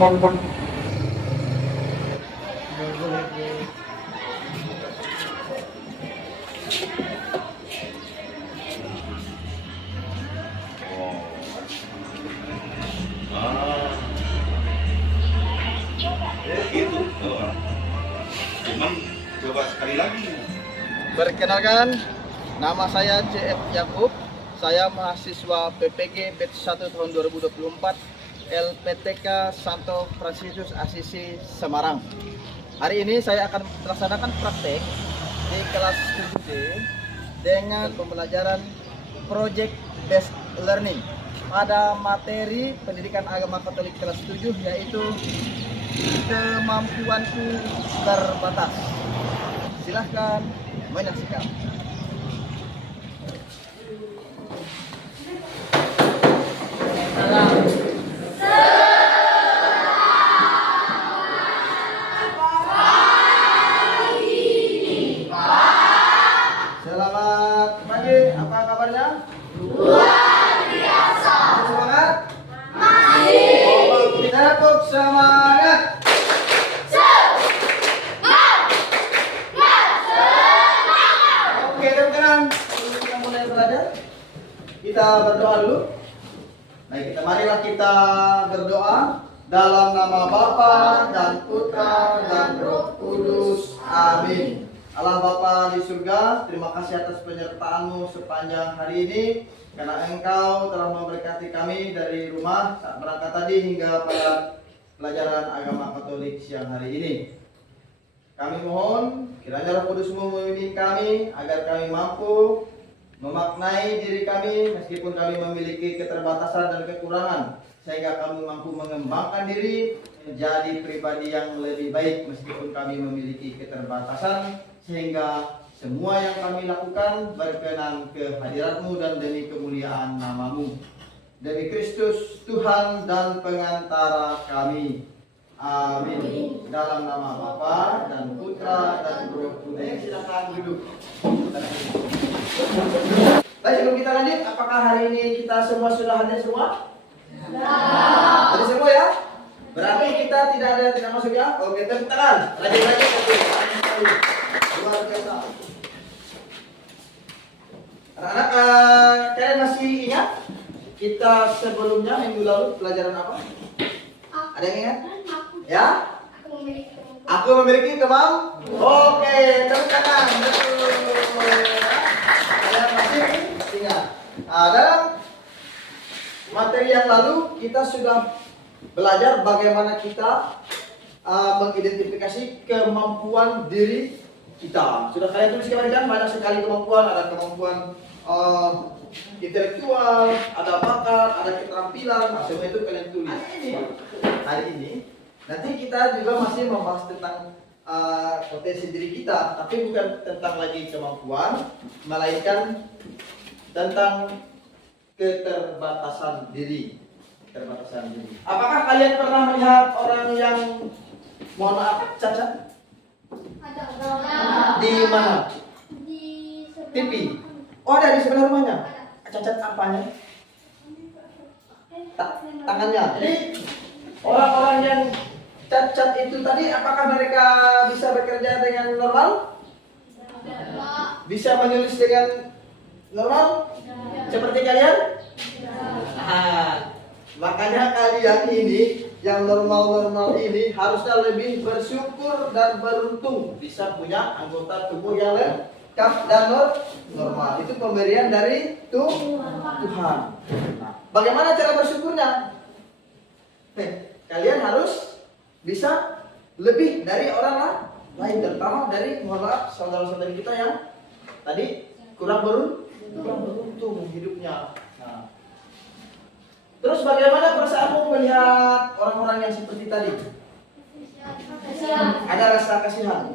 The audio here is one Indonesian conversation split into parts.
Gitu. Cuman coba sekali lagi. Perkenalkan, nama saya CF Yakub. Saya mahasiswa PPG batch 1 tahun 2024 LPTK Santo Fransiskus Assisi Semarang. Hari ini saya akan melaksanakan praktek di kelas 7D dengan pembelajaran Project Based Learning pada materi pendidikan agama Katolik kelas 7, yaitu kemampuanku terbatas. Silahkan menyaksikan. Selamat pagi, apa kabarnya? Luar biasa. Semangat? Masih. Tepuk semangat. Oke, teman-teman, sebelum kita mulai belajar, kita berdoa dulu. Baik, marilah kita berdoa dalam nama Bapa dan Putra dan Roh Kudus. Amin. Allah Bapa di surga, terima kasih atas penyertaan-Mu sepanjang hari ini, karena Engkau telah memberkati kami dari rumah saat berangkat tadi hingga pada pelajaran agama Katolik siang hari ini. Kami mohon kiranya Roh Kudus-Mu membimbing kami agar kami mampu memaknai diri kami meskipun kami memiliki keterbatasan dan kekurangan, sehingga kami mampu mengembangkan diri menjadi pribadi yang lebih baik meskipun kami memiliki keterbatasan, sehingga semua yang kami lakukan berkenan ke hadirat-Mu dan demi kemuliaan nama-Mu. Demi Kristus Tuhan dan pengantara kami. Amin. Dalam nama Bapa dan Putra dan Roh Kudus. Silakan duduk. Baik, sebelum kita lanjut, apakah hari ini kita semua sudah hadir semua? Hadir semua ya? Berarti kita tidak masuk ya? Oke, tepuk tangan. Rajin-rajin. Luar biasa. Anak-anak, kalian masih ingat kita sebelumnya minggu lalu pelajaran apa? Ada yang ingat? Ya? Aku memiliki kemampuan. Oke, tepuk tangan. Kalian masih ingat? Dalam materi yang lalu kita sudah belajar bagaimana kita mengidentifikasi kemampuan diri kita. Sudah kalian tulis kemarin kan, banyak sekali kemampuan. Ada kemampuan intelektual, ada bakat, ada keterampilan. Semua itu kalian tulis. Hari ini nanti kita juga masih membahas tentang potensi diri kita, tapi bukan tentang lagi kemampuan, melainkan tentang keterbatasan diri. Apakah kalian pernah melihat orang yang, mohon maaf, cacat? Di mana? Di TV. Oh, ada di sebelah rumahnya. Cacat apanya? Tangannya. Jadi orang-orang yang cacat itu tadi, apakah mereka bisa bekerja dengan normal? Bisa menulis dengan normal? Seperti kalian? Makanya kalian ini yang normal-normal ini harusnya lebih bersyukur dan beruntung bisa punya anggota tubuh yang lengkap dan normal. Itu pemberian dari Tuhan. Nah, bagaimana cara bersyukurnya? Kalian harus bisa lebih dari orang lain, terutama dari, mohon maaf, saudara-saudari kita yang tadi kurang beruntung hidupnya. Nah, terus bagaimana perasaanmu melihat orang-orang yang seperti tadi? Ada rasa kasihan?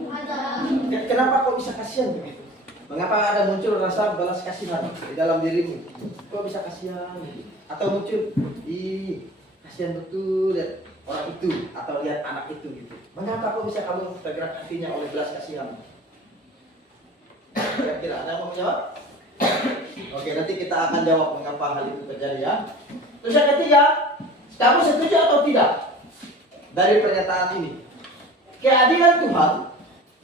Kenapa kok bisa kasihan begitu? Mengapa ada muncul rasa balas kasihan di dalam dirimu? Kok bisa kasihan? Atau muncul, ih, kasihan betul lihat orang itu atau lihat anak itu gitu. Mengapa kok bisa kamu tergerak hatinya oleh belas kasihan? Kira-kira ada yang mau menjawab? Oke, nanti kita akan jawab mengapa hal itu terjadi ya. Terus yang ketiga, kamu setuju atau tidak dari pernyataan ini. Keadilan Tuhan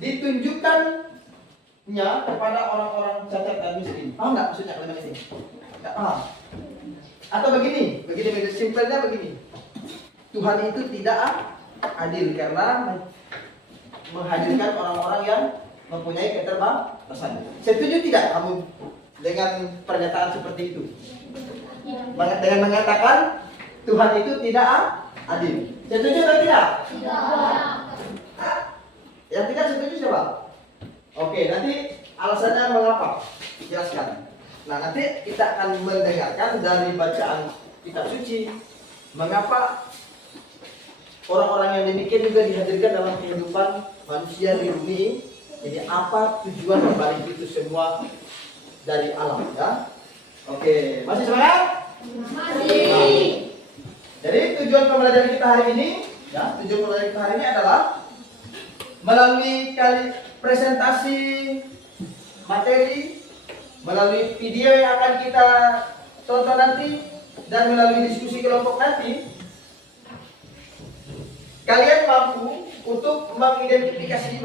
ditunjukkannya kepada orang-orang cacat dan miskin. Paham nggak maksudnya kalimat ini? Nggak paham? Atau begini simpelnya begini. Tuhan itu tidak adil karena menghadirkan orang-orang yang mempunyai keterbatasan. Setuju tidak kamu dengan pernyataan seperti itu? Dengan mengatakan Tuhan itu tidak adil. Setuju atau tidak? Tidak. Yang tidak setuju siapa? Oke, nanti alasannya mengapa? Jelaskan. Nah, nanti kita akan mendengarkan dari bacaan kitab suci mengapa orang-orang yang demikian juga dihadirkan dalam kehidupan manusia di bumi. Jadi apa tujuan dibalik itu semua dari alam, ya? Oke, masih semangat? Masih. Nah, jadi tujuan pembelajaran kita hari ini, ya, tujuan pembelajaran kita hari ini adalah melalui presentasi materi, melalui video yang akan kita tonton nanti, dan melalui diskusi kelompok nanti, kalian mampu untuk mengidentifikasi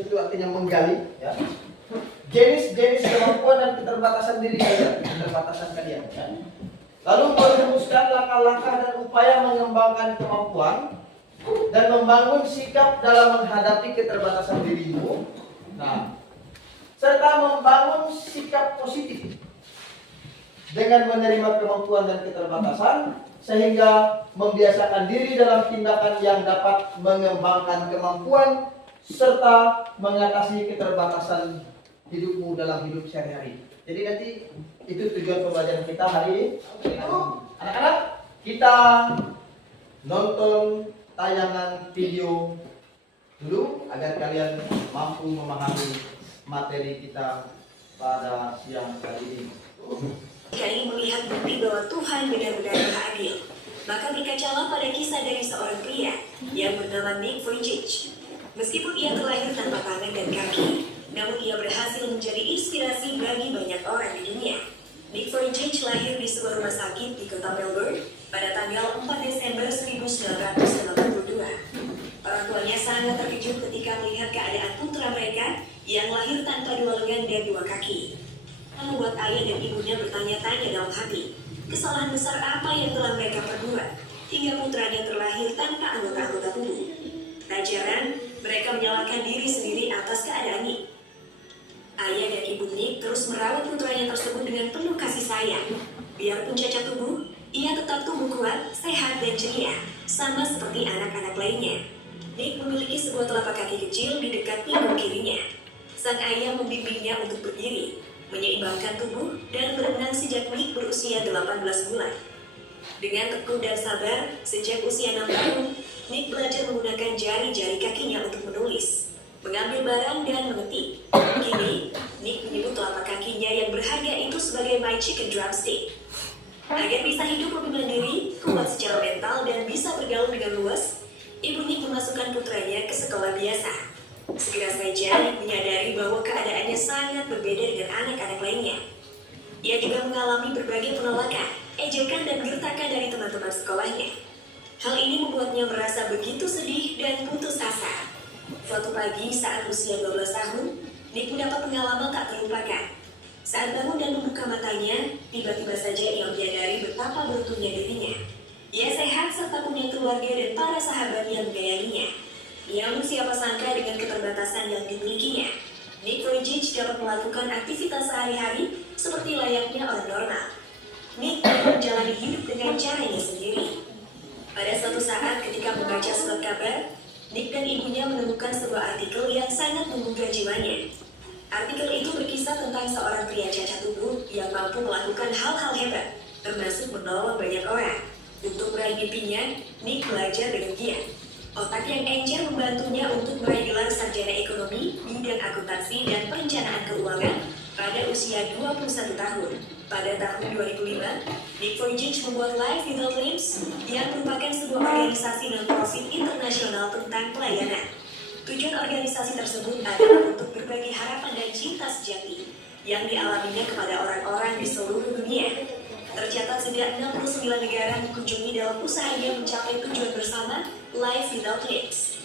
itu artinya menggali, ya, jenis-jenis kemampuan dan keterbatasan diri kalian, ya. Lalu merumuskan langkah-langkah dan upaya mengembangkan kemampuan dan membangun sikap dalam menghadapi keterbatasan dirimu. Nah, serta membangun sikap positif dengan menerima kemampuan dan keterbatasan, sehingga membiasakan diri dalam tindakan yang dapat mengembangkan kemampuan serta mengatasi keterbatasan hidupmu dalam hidup sehari-hari. Jadi nanti itu tujuan pembelajaran kita hari ini. Anak-anak, kita nonton tayangan video dulu agar kalian mampu memahami materi kita pada siang kali ini. Kali melihat bukti bahwa Tuhan benar-benar Maha Adil, maka berkacalah pada kisah dari seorang pria yang bernama Nick Vujicic. Meskipun ia terlahir tanpa tangan dan kaki, namun ia berhasil menjadi inspirasi bagi banyak orang di dunia. Nick Vujicic lahir di sebuah rumah sakit di kota Melbourne pada tanggal 4 Desember 1982. Orang tuanya sangat terkejut ketika melihat keadaan putra mereka yang lahir tanpa dua lengan dan dua kaki. Membuat ayah dan ibunya bertanya-tanya dalam hati, kesalahan besar apa yang telah mereka perbuat hingga putranya terlahir tanpa anggota-anggota tubuh. Tak jarang, mereka menyalahkan diri sendiri atas keadaan ini. Ayah dan ibu Nick terus merawat putranya tersebut dengan penuh kasih sayang. Biarpun cacat tubuh, ia tetap tumbuh kuat, sehat dan ceria, sama seperti anak-anak lainnya. Nick memiliki sebuah telapak kaki kecil di dekat pinggang kirinya. Sang ayah membimbingnya untuk berdiri, menyeimbangkan tubuh, dan berenang sejak Nick berusia 18 bulan. Dengan tekun dan sabar, sejak usia 6 tahun, Nick belajar menggunakan jari-jari kakinya untuk menulis, mengambil barang, dan mengetik. Kini, Nick menyebut telapak kakinya yang berharga itu sebagai my chicken drumstick. Agar bisa hidup lebih mandiri, kuat secara mental, dan bisa bergaul dengan luas, ibu Nick memasukkan putranya ke sekolah biasa. Segera saja Nick menyadari bahwa keadaannya sangat berbeda dengan anak-anak lainnya. Ia juga mengalami berbagai penolakan, ejekan, dan gertakan dari teman-teman sekolahnya. Hal ini membuatnya merasa begitu sedih dan putus asa. Suatu pagi saat usia 12 tahun, Nick mendapat pengalaman tak terlupakan. Saat bangun dan membuka matanya, tiba-tiba saja ia menyadari betapa beruntungnya dirinya. Ia sehat serta punya keluarga dan para sahabat yang menyayanginya. Namun siapa sangka dengan keterbatasan yang dimilikinya, Nick Vujicic dapat melakukan aktivitas sehari-hari seperti layaknya orang normal. Nick dapat menjalani hidup dengan caranya sendiri. Pada suatu saat ketika membaca surat kabar, Nick dan ibunya menemukan sebuah artikel yang sangat menggugah jiwanya. Artikel itu berkisah tentang seorang pria cacat tubuh yang mampu melakukan hal-hal hebat, termasuk menolong banyak orang. Untuk meraih mimpinya, Nick belajar dengan giat. Otak yang encer membantunya untuk meraih gelar sarjana ekonomi, bidang akuntansi, dan perencanaan keuangan pada usia 21 tahun. Pada tahun 2005, Nick Vujicic membuat Life Without Limbs yang merupakan sebuah organisasi non-profit internasional tentang pelayanan. Tujuan organisasi tersebut adalah untuk berbagi harapan dan cinta sejati yang dialaminya kepada orang-orang di seluruh dunia. Tercatat sudah 69 negara dikunjungi dalam usahanya mencapai tujuan bersama Life Without Limits.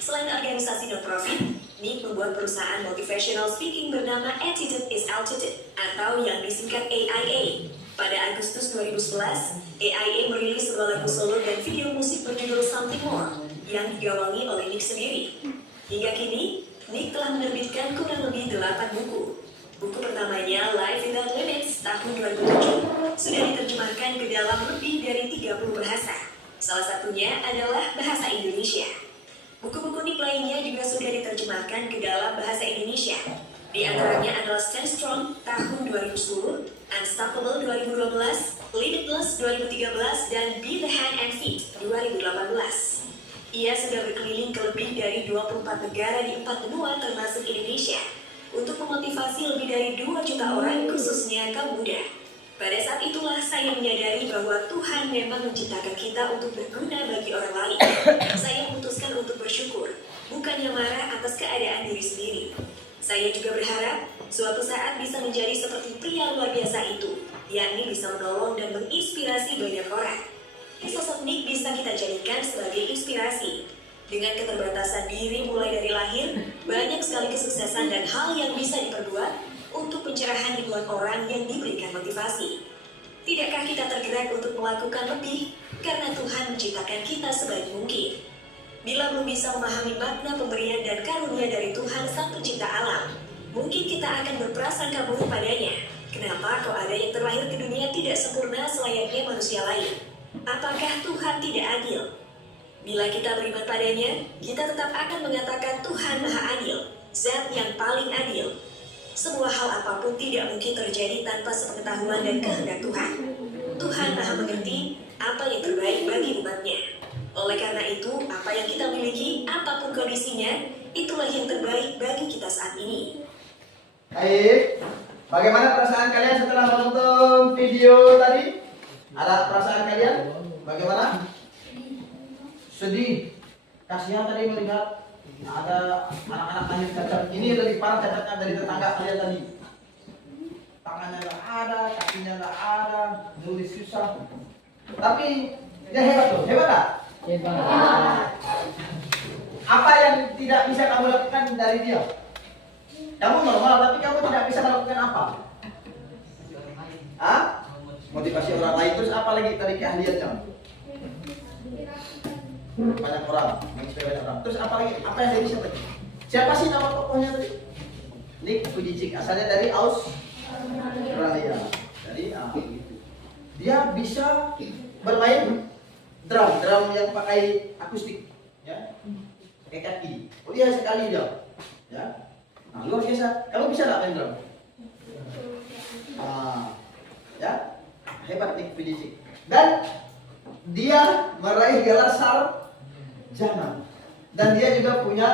Selain organisasi non-profit, Nick membuat perusahaan motivational speaking bernama Attitude is Altitude atau yang disingkat AIA. Pada Agustus 2011, AIA merilis sebuah lagu solo dan video musik berjudul Something More yang digawangi oleh Nick sendiri. Hingga kini, Nick telah menerbitkan kurang lebih 8 buku. Buku pertamanya, Life Without Limits, tahun 2007, sudah diterjemahkan ke dalam lebih dari 30 bahasa. Salah satunya adalah bahasa Indonesia. Buku-buku Nick lainnya juga sudah diterjemahkan ke dalam bahasa Indonesia. Di antaranya adalah Stand Strong tahun 2010, Unstoppable 2012, Limitless 2013, dan Be the Hand and Feet 2018. Ia sudah berkeliling ke lebih dari 24 negara di 4 benua termasuk Indonesia untuk memotivasi lebih dari 2 juta orang khususnya kaum muda. Pada saat itulah saya menyadari bahwa Tuhan memang menciptakan kita untuk berguna bagi orang lain. Saya memutuskan untuk bersyukur, bukannya marah atas keadaan diri sendiri. Saya juga berharap suatu saat bisa menjadi seperti pria luar biasa itu, yakni bisa menolong dan menginspirasi banyak orang. Sosok Nick bisa kita jadikan sebagai inspirasi. Dengan keterbatasan diri mulai dari lahir, banyak sekali kesuksesan dan hal yang bisa diperbuat untuk pencerahan ribuan orang yang diberikan motivasi. Tidakkah kita tergerak untuk melakukan lebih karena Tuhan menciptakan kita sebaik mungkin? Bila belum bisa memahami makna pemberian dan karunia dari Tuhan Sang Pencipta alam, mungkin kita akan berprasangka buruk padanya. Kenapa kok ada yang terlahir ke dunia tidak sempurna selayaknya manusia lain? Apakah Tuhan tidak adil? Bila kita beriman padanya, kita tetap akan mengatakan Tuhan Maha Adil, Zat yang paling adil. Semua hal apapun tidak mungkin terjadi tanpa sepengetahuan dan kehendak Tuhan. Tuhan Maha mengerti apa yang terbaik bagi umatnya. Oleh karena itu, apa yang kita miliki, apapun kondisinya, itulah yang terbaik bagi kita saat ini. Baik, bagaimana perasaan kalian setelah menonton video tadi? Ada perasaan kalian? Bagaimana? Sedih. Kasihan tadi melihat ada anak-anak lahir cacat. Ini lebih parah cacatnya dari tetangga kalian tadi. Tangannya nggak ada, kakinya nggak ada, nulis susah. Tapi dia hebat loh, hebat nggak? Hebat. Apa yang tidak bisa kamu lakukan dari dia? Kamu normal, tapi kamu tidak bisa melakukan apa? Hah? Motivasi orang lain. Terus apa lagi tadi keahliannya? Banyak orang, menginspirasi banyak orang. Terus apa lagi? Apa yang dia bisa lagi? Siapa sih nama tokohnya tadi? Nick Vujicic, asalnya dari Australia. Jadi gitu. Dia bisa bermain drum yang pakai akustik, ya, pakai kaki. Oh iya sekali dia, ya. Nah, luar biasa. Kamu bisa nggak main drum? Ya, hebat Nick Vujicic. Dan dia meraih gelar sarjana. Dan dia juga punya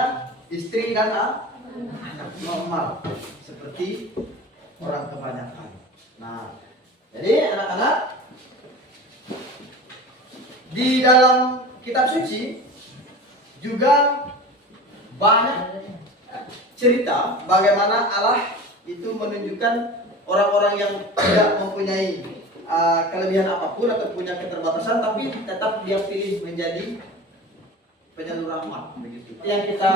istri dan anak normal seperti orang kebanyakan. Nah, jadi anak-anak, di dalam kitab suci juga banyak cerita bagaimana Allah itu menunjukkan orang-orang yang tidak mempunyai kelebihan apapun atau punya keterbatasan, tapi tetap dia pilih menjadi penyalur rahmat begitu. Yang kita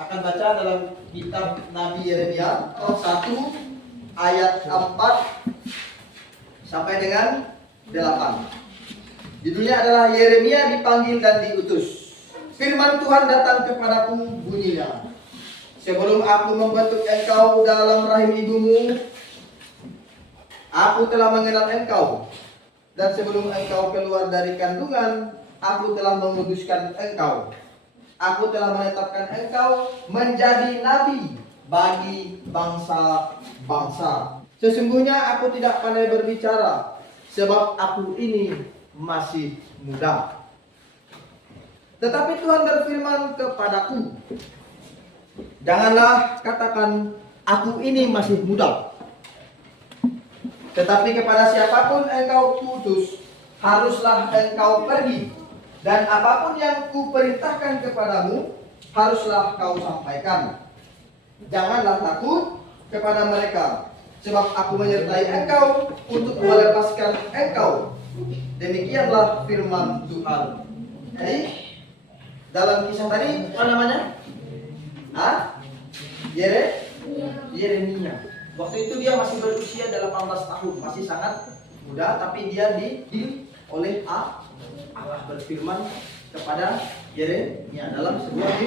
akan baca dalam kitab Nabi Yeremia 1 ayat 4 sampai dengan 8. Judulnya adalah Yeremia dipanggil dan diutus. Firman Tuhan datang kepadaku bunyinya, sebelum aku membentuk engkau dalam rahim ibumu, aku telah mengenal engkau, dan sebelum engkau keluar dari kandungan, aku telah menguduskan engkau. Aku telah menetapkan engkau menjadi nabi bagi bangsa-bangsa. Sesungguhnya aku tidak pandai berbicara, sebab aku ini masih muda. Tetapi Tuhan berfirman kepadaku, janganlah katakan aku ini masih muda. Tetapi kepada siapapun engkau utus, haruslah engkau pergi, dan apapun yang kuperintahkan kepadamu, haruslah kau sampaikan. Janganlah takut kepada mereka, sebab aku menyertai engkau untuk melepaskan engkau. Demikianlah firman Tuhan. Jadi dalam kisah tadi apa namanya? Yeremia. Waktu itu dia masih berusia 18 tahun, masih sangat muda, tapi dia dididik oleh Allah berfirman kepada Yeremia dalam sebuah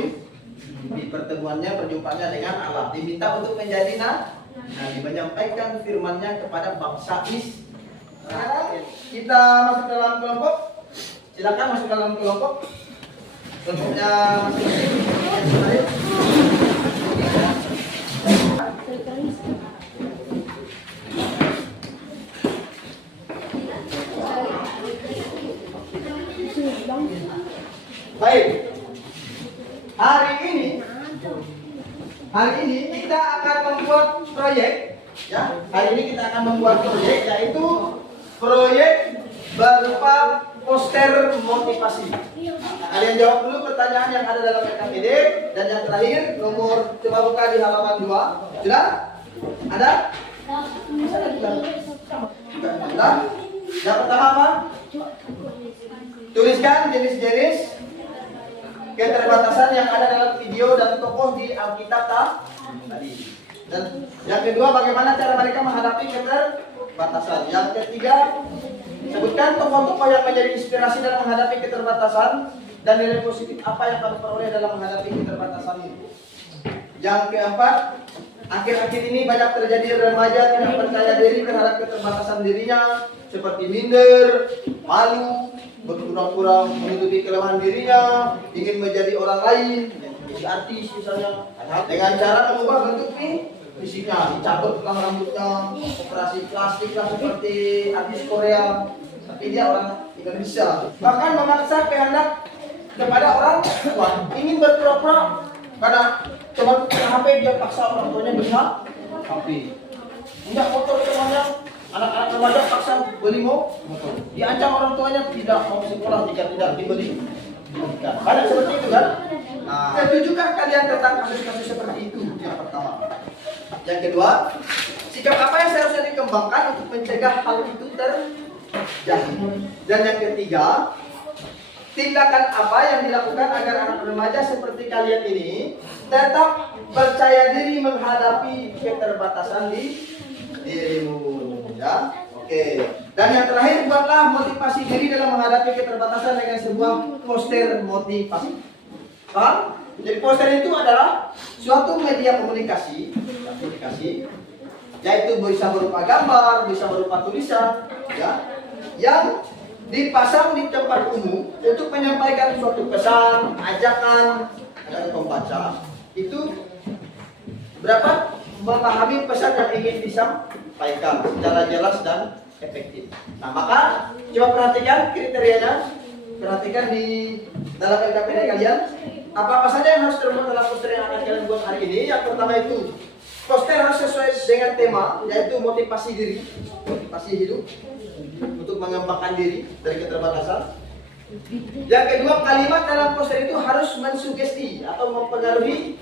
di pertemuannya, perjumpaannya dengan Allah, diminta untuk menjadi nabi, menyampaikan firman-Nya kepada bangsa Israel. Kita masuk dalam kelompok. Silakan masuk dalam kelompok. Kelompoknya masing-masing. Baik. Hari ini kita akan membuat proyek, ya. Hari ini kita akan membuat proyek, yaitu proyek berupa poster motivasi. Kalian jawab dulu pertanyaan yang ada dalam RKPD, dan yang terakhir nomor, coba buka di halaman 2. Sudah? Ada? Sudah? Yang pertama apa? Tuliskan jenis-jenis keterbatasan yang ada dalam video dan tokoh di Alkitab tadi. Dan yang kedua, bagaimana cara mereka menghadapi keterbatasan. Yang ketiga, sebutkan tokoh-tokoh yang menjadi inspirasi dalam menghadapi keterbatasan dan nilai positif apa yang kamu peroleh dalam menghadapi keterbatasan itu. Yang keempat, akhir-akhir ini banyak terjadi remaja tidak percaya diri terhadap keterbatasan dirinya, seperti minder, malu, berkurang-kurang menutupi kelemahan dirinya, ingin menjadi orang lain, menjadi artis misalnya, dengan cara mengubah bentuk fisiknya, dicabut rambutnya, operasi plastik lah seperti artis Korea, tapi dia orang Indonesia. Bahkan memaksa kehendak kepada orang tua, ingin berpura-pura karena coba punya HP, dia paksa orang tuanya beli HP. Punya motor temannya, anak-anak remaja paksa beli motor. Diancam orang tuanya tidak mau sekolah jika tidak dibeli. Banyak seperti itu kan? Nah, setujukah kalian tentang kasus-kasus seperti itu? Yang pertama. Yang kedua, sikap apa yang seharusnya dikembangkan untuk mencegah hal itu terjadi? Dan yang ketiga, tindakan apa yang dilakukan agar anak remaja seperti kalian ini tetap percaya diri menghadapi keterbatasan di dirimu, ya? Oke. Dan yang terakhir, buatlah motivasi diri dalam menghadapi keterbatasan dengan sebuah poster motivasi. Paham? Jadi poster itu adalah suatu media komunikasi, yaitu bisa berupa gambar, bisa berupa tulisan, ya, yang dipasang di tempat umum untuk menyampaikan suatu pesan, ajakan kepada pembaca itu berapa memahami pesan yang ingin disampaikan secara jelas dan efektif. Nah, maka coba perhatikan kriterianya, perhatikan di dalam LKPD kalian apa saja yang harus terbuat dalam poster yang akan kalian buat hari ini. Yang pertama itu poster harus sesuai dengan tema, yaitu motivasi diri, motivasi hidup untuk mengembangkan diri dari keterbatasan. Yang kedua, kalimat dalam poster itu harus mensugesti atau mempengaruhi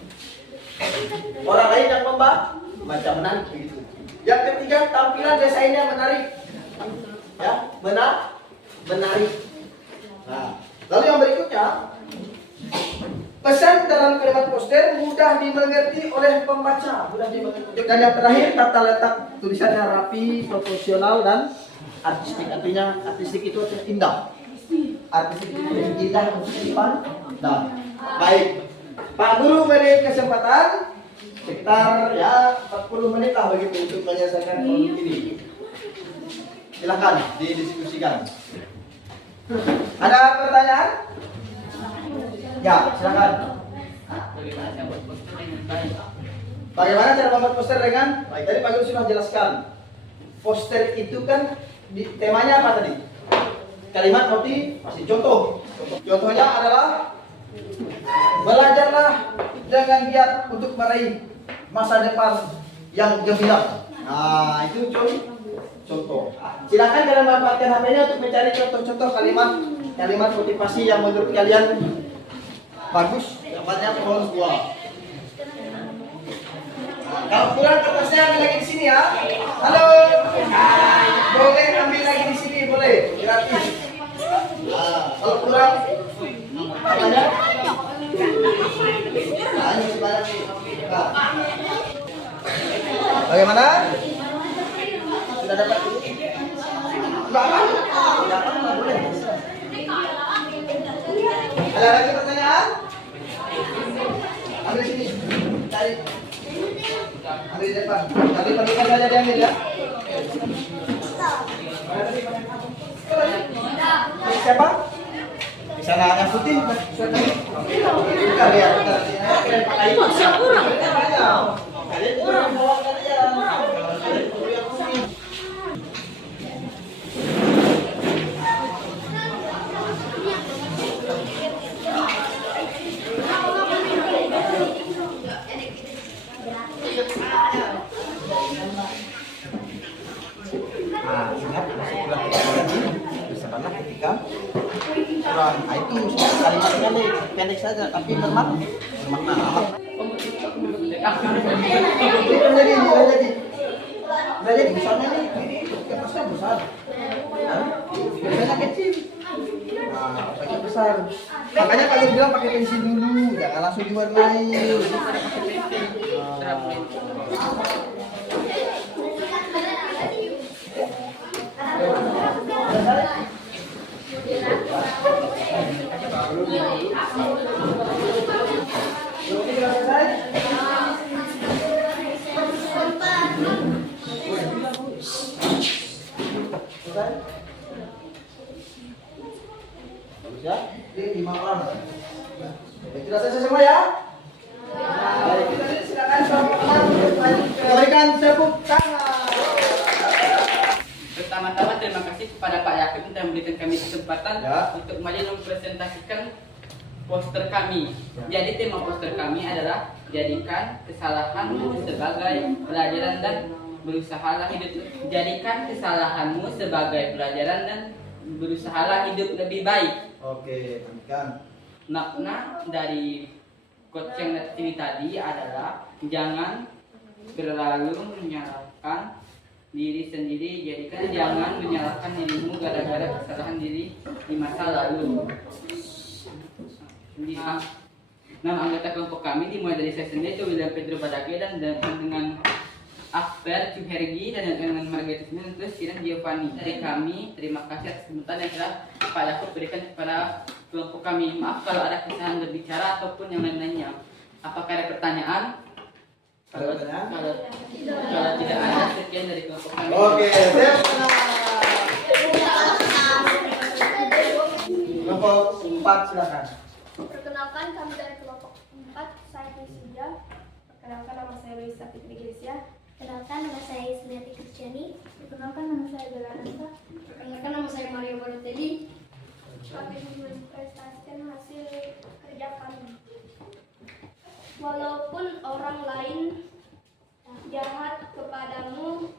orang lain yang membaca, menarik begitu. Yang ketiga, tampilan desainnya menarik, ya, menarik. Nah, lalu yang berikutnya, pesan dalam kalimat poster mudah dimengerti oleh pembaca, mudah dimengerti. Dan yang terakhir, tata letak tulisannya rapi, proporsional dan artistik. Artinya artistik itu indah. Artistik itu indah untuk dipandang. Baik, Pak Guru beri kesempatan sekitar ya 40 menit lah begitu untuk menyelesaikan produk ini. Silakan didiskusikan. Ada pertanyaan? Ya, silakan. Bagaimana cara membuat poster dengan baik? Tadi Pak Guru sudah jelaskan. Poster itu kan temanya apa tadi? Kalimat motivasi. Contohnya adalah belajarlah dengan giat untuk meraih masa depan yang gemilang. Nah, itu contoh. Silakan kalian manfaatkan HP-nya untuk mencari contoh-contoh kalimat motivasi yang menurut kalian bagus. Gambarnya pohon buah. Kalau kurang kertasnya ambil lagi di sini ya. Halo. Boleh ambil lagi di sini, boleh. Gratis. Kalau kurang ada? Bagaimana? Sudah dapat? Enggak apa? Tidak apa, boleh. Ada lagi pertanyaan? Ambil sini. Cari. Ambil di depan. Nanti pagikan saja diambil ya. Siapa? Di sana yang putih. Kita lihat. Kalian kurang bawa kalian. Ingat masuklah bersabarlah ketika kurang. Itu kalimat pendek saja tapi bermakna. Jadi misalnya ini kertasnya besar, biasanya kecil, pakai besar. Makanya kalau bilang pakai pensil dulu, jangan langsung diwarnai. Ya, ini 5 orang. Sudah selesai semua ya? Baik, kita silakan teman-teman berikan tepuk tangan. Pertama-tama terima kasih kepada Pak Yakub yang memberikan kami kesempatan untuk kembali mempresentasikan poster kami. Jadi tema poster kami adalah jadikan kesalahanmu sebagai pelajaran dan berusahalah hidup. Jadikan kesalahanmu sebagai pelajaran dan berusahalah hidup lebih baik. Oke, berikan. Makna dari quotes yang ini tadi adalah jangan terlalu menyalahkan diri sendiri, jadikan jangan menyalahkan dirimu gara-gara kesalahan diri di masa lalu. Nama anggota kelompok kami dimulai dari saya sendiri, itu William Pedro Badage, dan dengan Akbar Cuhergi, dan dengan Margaret Smith, terus Kiran Giovanni. Dari kami, terima kasih atas kesempatan yang telah Pak Yakub berikan kepada kelompok kami. Maaf kalau ada kesalahan berbicara ataupun yang lain-lainnya. Apakah ada pertanyaan? Kalau tidak ada, sekian dari kelompok kami. Oke, kelompok 4 silakan. Perkenalkan, kami dari kelompok 4, saya Priscilla. Perkenalkan, nama saya Luisa Fitri Grecia. Perkenalkan, nama saya Isliati Kristiani. Perkenalkan, nama saya Bella Nanta. Perkenalkan, nama saya Mario Balotelli. Kami mempresentasikan hasil kerja kami. Walaupun orang lain jahat kepadamu,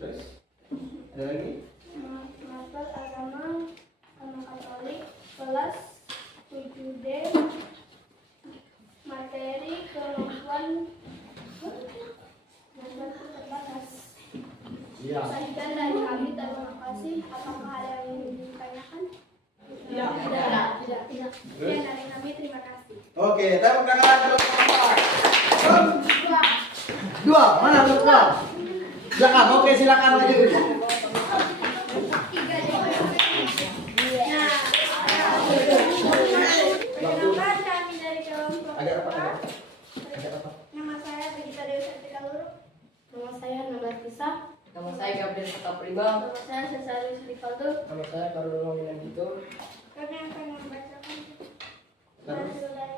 Ada lagi? maka agama Katolik kelas 7D, materi kemampuan terbatas. Iya. Sekian dari kami, terima kasih. Apakah ada yang ingin ditanyakan? Tidak. Sekian dari kami, terima kasih. Oke, tepuk tangan kelompok 4. 2, mana kelompok 2? Silakan, oke silakan maju. Perkenalkan, kami dari kelompok Agak apa? 4. Agak apa? Nama saya Begita Dewi Sartika Luru. Nama saya Nabila Tisa. Nama saya Gabriel Satapribang. Nama saya Cesarius Rivaldo. Nama saya Karolo Winandito. Kami akan membacakan hasil dari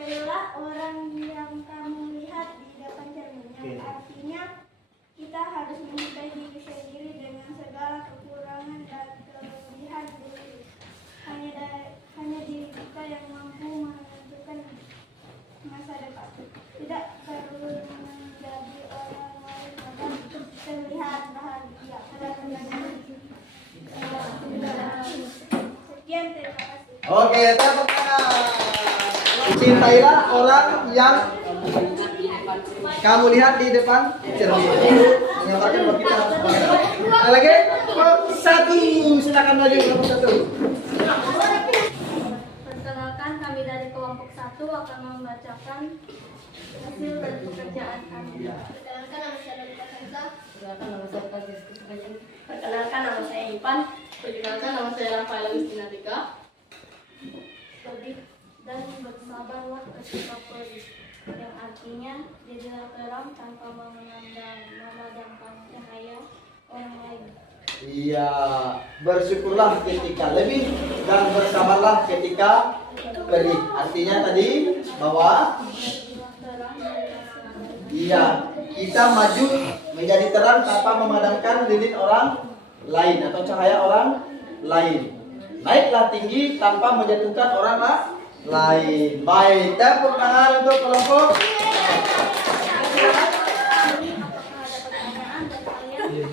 adalah orang yang kamu lihat di depan cermin, yang artinya kita harus mencintai diri sendiri dengan segala kekurangan dan kelebihan diri. Hanya diri kita yang mampu menentukan masa depan. Tidak perlu menjadi orang lain agar terlihat bahagia. Sekian, terima kasih. Oke, tepuk tangan. Cintailah orang yang kamu lihat di depan cermin. Menggambarkan bahwa kita harus bangga. Ada lagi? Kelompok 1, silakan maju kelompok 1. Perkenalkan, kami dari kelompok 1 akan membacakan hasil dari pekerjaan kami. Perkenalkan nama saya Nurika Kansa. Perkenalkan nama saya Franciscus Kajen. Perkenalkan nama saya Ipan. Perkenalkan nama saya Rafael Agustina Rika. Lebih dan bersabarlah ketika perih, yang artinya jadilah terang tanpa memadamkan cahaya orang lain. Iya, bersyukurlah ketika lebih dan bersabarlah ketika perih. Artinya tadi bahwa Jadilah terang jadilah sinar. iya, kita maju menjadi terang tanpa memadamkan lilin orang lain atau cahaya orang lain. Naiklah tinggi tanpa menjatuhkan orang lain. Baik, tepuk tangan untuk kelompok. Apakah ada pertanyaan dari kalian?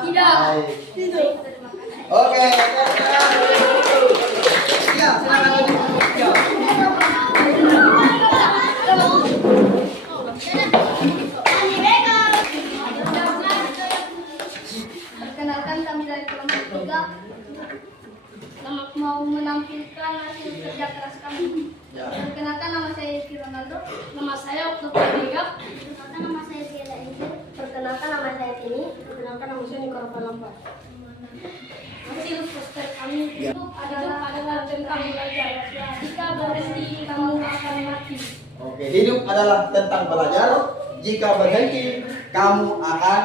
Tidak. Baik. Baik, terima kasih. Oke, tepuk tangan. Iya, silakan lanjut. Iya. Perkenalkan, kami dari kelompok 3 mau menampilkan hasil kerja keras kami. Ya. Perkenalkan, nama saya Yuki Ronaldo. Nama saya Oktober Mega. Perkenalkan, nama saya Tiara Indah. Perkenalkan nama saya Tini. Perkenalkan nama saya Niko Rafalampa. Hasil poster kami Ya. itu adalah tentang belajar. Jika berhenti, kamu akan mati. Oke, hidup adalah tentang belajar. Jika berhenti, kamu akan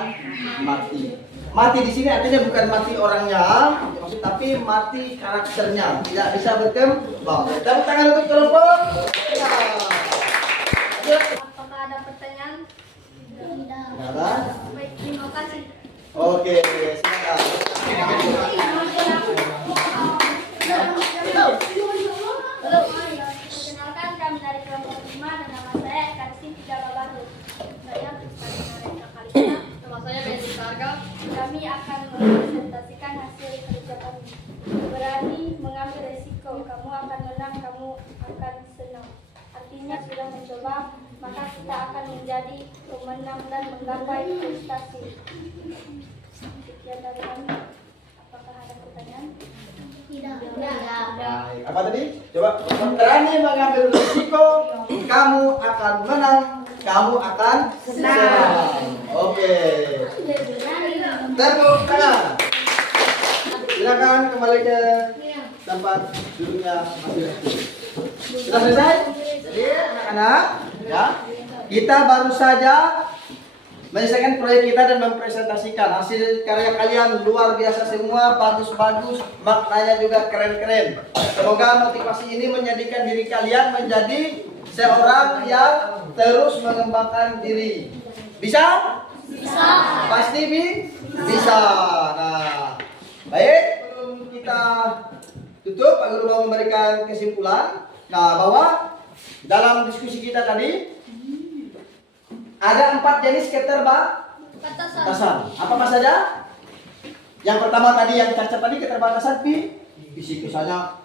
mati. Mati di sini artinya bukan mati orangnya, maksud tapi mati karakternya, tidak bisa berkembang. Tepuk tangan untuk kelompok. Ya. Apakah ada pertanyaan? Tidak ada? Baik, terima kasih. Oke, silakan. Perkenalkan, kami dari kelompok 5 dan nama saya Karsi Jaga Baru. Saya Kristana Narendra Kalista. Nama saya Benny Sarga. Kami akan mempresentasikan hasil kerja kami. Berani mengambil resiko, kamu akan menang, kamu akan senang. Artinya sudah mencoba, maka kita akan menjadi pemenang dan menggapai prestasi. Sekian dari kami. Apakah ada pertanyaan? Tidak. Baik, apa tadi? Coba, berani mengambil risiko, kamu akan menang, kamu akan senang. Oke. Tepuk tangan. Silakan kembali ke tempat duduknya masing-masing. Sudah selesai? Jadi anak-anak, ya, kita baru saja menyelesaikan proyek kita dan mempresentasikan hasil karya kalian luar biasa semua, bagus-bagus, maknanya juga keren-keren. Semoga motivasi ini menjadikan diri kalian menjadi seorang yang terus mengembangkan diri. Bisa? Bisa. Pasti bisa. Nah, baik, sebelum kita tutup, Pak Guru mau memberikan kesimpulan. Nah, bahwa dalam diskusi kita tadi ada 4 jenis keterbatasan. Apa saja? Yang pertama tadi yang cacat tadi keterbatasan fisik, misalnya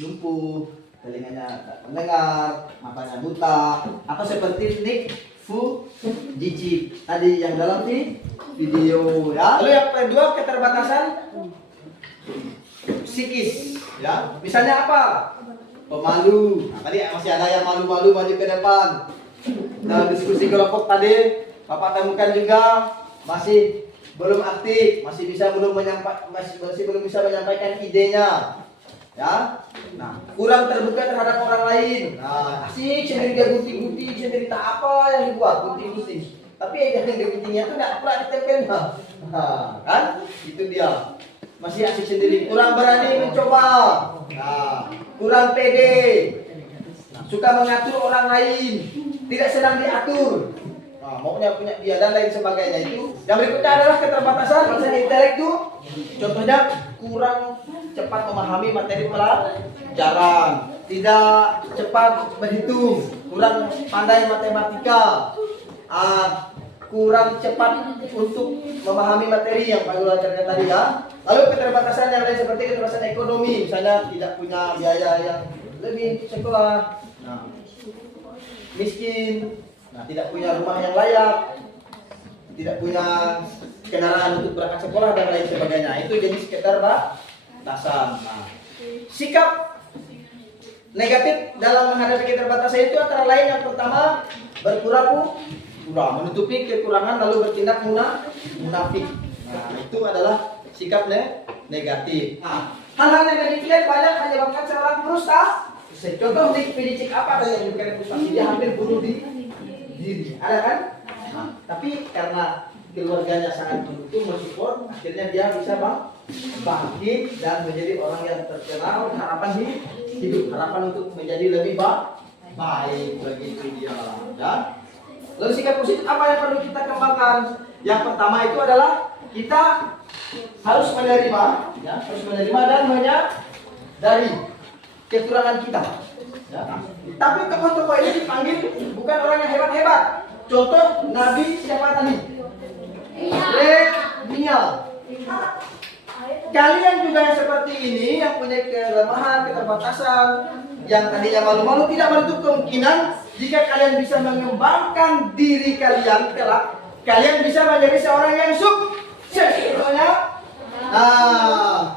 lumpuh, telinganya tak mendengar, matanya buta, atau seperti Nick Fujijik tadi yang dalam video ya. Lalu yang kedua keterbatasan psikis ya. Misalnya apa? Pemalu. Nah, tadi masih ada yang malu-malu maju ke depan. Dalam diskusi kelompok tadi Bapak temukan juga masih belum aktif, masih belum bisa menyampaikan idenya. Ya. Nah, kurang terbuka terhadap orang lain. Nah, asik sendiri dia gunting-gunting, sendiri tak apa yang dibuat, gunting-gunting. Tapi yang diguntingnya itu enggak pernah ditempelnya. Nah, kan? Itu dia. Masih asik sendiri, kurang berani mencoba. Nah, kurang pede. Suka mengatur orang lain, tidak senang diatur. Nah, maunya punya dia dan lain sebagainya itu. Yang berikutnya adalah keterbatasan misalnya intelektu. Contohnya kurang cepat memahami materi pelajaran, tidak cepat berhitung, kurang pandai matematika, kurang cepat untuk memahami materi yang Pak Guru ajarkan tadi ya. Lalu keterbatasan yang lain seperti keterbatasan ekonomi, misalnya tidak punya biaya yang lebih sekolah, nah, miskin, Nah, tidak punya rumah yang layak, tidak punya kendaraan untuk berangkat sekolah dan lain sebagainya. Itu jenis keterbatasan. Nah, sikap negatif dalam menghadapi keterbatasan itu antara lain yang pertama berpura-pura, menutupi kekurangan lalu bertindak munafik. Nah, itu adalah sikap negatif. Nah, hal-hal yang demikian banyak menyebabkan seorang frustasi. Contoh di apa yang menyebabkan frustasi? Dia hampir bunuh diri. Ada kan? Nah, tapi karena keluarganya sangat mendukung, mensupport, akhirnya dia bisa bangkit dan menjadi orang yang terkenal, harapan hidup, harapan untuk menjadi lebih baik begitu dia. Ya. Lalu sikap positif apa yang perlu kita kembangkan? Yang pertama itu adalah kita harus menerima, ya, harus menerima dan menyadari kekurangan kita. Ya. Tapi tokoh-tokoh ini dipanggil bukan orang yang hebat-hebat. Contoh Nabi siapa tadi? Daniel. Kalian juga yang seperti ini, yang punya kelemahan, keterbatasan, yang tadinya malu-malu, tidak menutup kemungkinan jika kalian bisa mengembangkan diri kalian kelak, kalian bisa menjadi seorang yang sukses. Nah,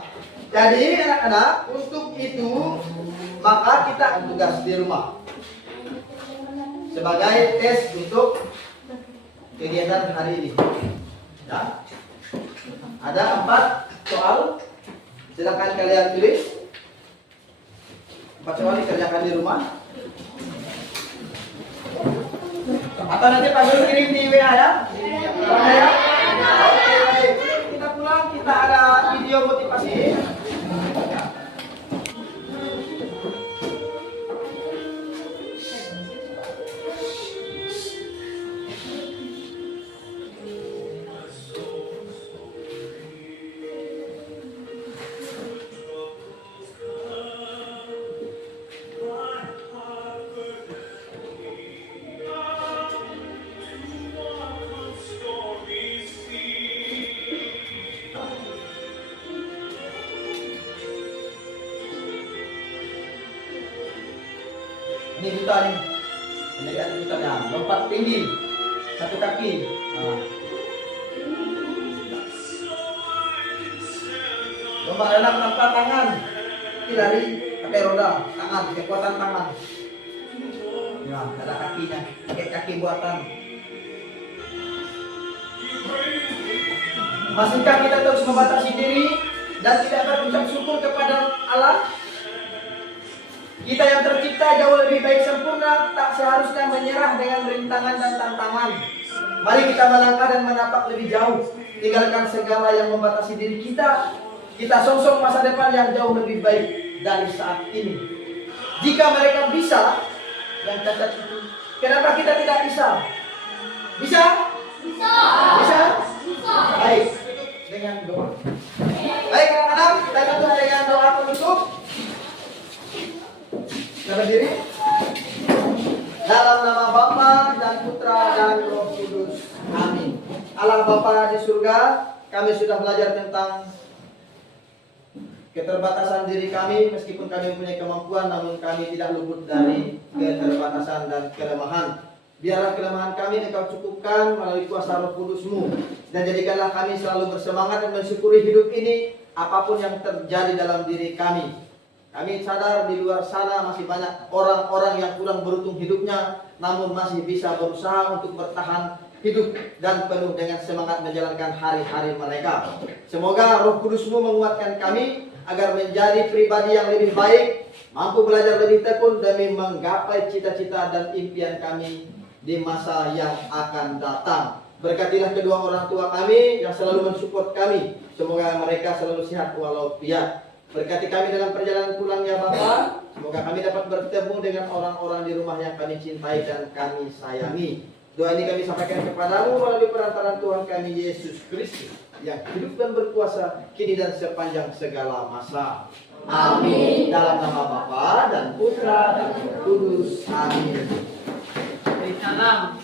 jadi anak-anak, untuk itu maka kita tugas di rumah sebagai tes untuk kegiatan hari ini. Ya. Ada 4 soal, silakan kalian tulis. 4 soal dikerjakan di rumah. Atau nanti Pak Guru kirim di WA ya? Ya? Oke, baik. Kita pulang, kita ada video motivasi. Ini buta nih, pendekatan butanya, lompat tinggi, 1 kaki. Nah. Lompat renang tanpa tangan, lari pakai roda, tangan, kekuatan tangan. Ya, ada kakinya, pakai kaki buatan. Masihkah kita terus membatasi diri dan tidak berucap syukur kepada Allah? Kita yang tercipta jauh lebih baik sempurna, tak seharusnya menyerah dengan rintangan dan tantangan. Mari kita melangkah dan menapak lebih jauh, tinggalkan segala yang membatasi diri kita. Kita songsong masa depan yang jauh lebih baik dari saat ini. Jika mereka bisa, yang cacat itu, kenapa kita tidak bisa? Bisa? Bisa. Bisa? Bisa. Baik, tutup dengan doa. Baik anak-anak, kita tutup dengan doa penutup. Kita berdiri. Dalam nama Bapa dan Putra dan Roh Kudus. Amin. Allah Bapa di surga, kami sudah belajar tentang keterbatasan diri kami. Meskipun kami mempunyai kemampuan, namun kami tidak luput dari keterbatasan dan kelemahan. Biarlah kelemahan kami Engkau cukupkan melalui kuasa Roh Kudus-Mu. Dan jadikanlah kami selalu bersemangat dan mensyukuri hidup ini, apapun yang terjadi dalam diri kami. Kami sadar di luar sana masih banyak orang-orang yang kurang beruntung hidupnya, namun masih bisa berusaha untuk bertahan hidup dan penuh dengan semangat menjalankan hari-hari mereka. Semoga Roh Kudus-Mu menguatkan kami agar menjadi pribadi yang lebih baik, mampu belajar lebih tekun demi menggapai cita-cita dan impian kami di masa yang akan datang. Berkatilah kedua orang tua kami yang selalu mensupport kami. Semoga mereka selalu sehat walau piat. Berkati kami dalam perjalanan pulangnya Bapa. Semoga kami dapat bertemu dengan orang-orang di rumah yang kami cintai dan kami sayangi. Doa ini kami sampaikan kepadamu melalui perantaraan Tuhan kami Yesus Kristus yang hidup dan berkuasa kini dan sepanjang segala masa. Amin. Dalam nama Bapa dan Putra dan Roh Kudus. Amin. Salam.